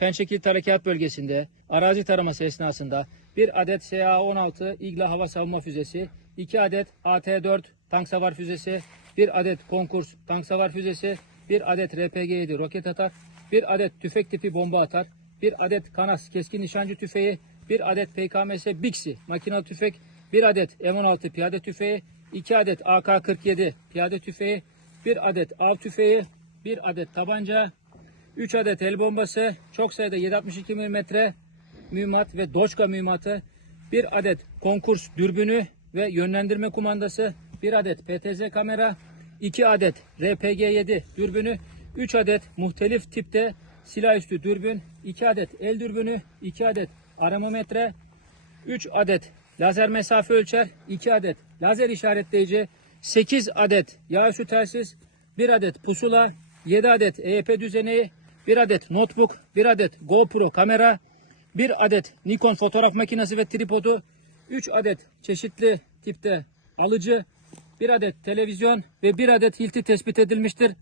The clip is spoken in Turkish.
Pençekilit Harekat Bölgesi'nde arazi taraması esnasında bir adet SA-16 İGLA hava savunma füzesi, 2 adet AT-4 tank savar füzesi, bir adet konkurs tank savar füzesi, bir adet RPG-7 roket atar, bir adet tüfek tipi bomba atar, bir adet Kanas keskin nişancı tüfeği, bir adet PKMS Bixi makinalı tüfek, bir adet M16 piyade tüfeği, 2 adet AK-47 piyade tüfeği, bir adet av tüfeği, bir adet tabanca, 3 adet el bombası, çok sayıda 762 mm mühimmat ve Doçka mühimmatı, bir adet konkurs dürbünü ve yönlendirme kumandası, bir adet PTZ kamera, 2 adet RPG-7 dürbünü, 3 adet muhtelif tipte silah üstü dürbün, 2 adet el dürbünü, 2 adet aramometre, 3 adet lazer mesafe ölçer, 2 adet lazer işaretleyici, 8 adet yağüstü telsiz, 1 adet pusula, 7 adet EYP düzeneği, 1 adet notebook, 1 adet GoPro kamera, 1 adet Nikon fotoğraf makinesi ve tripodu, 3 adet çeşitli tipte alıcı, 1 adet televizyon ve 1 adet hilti tespit edilmiştir.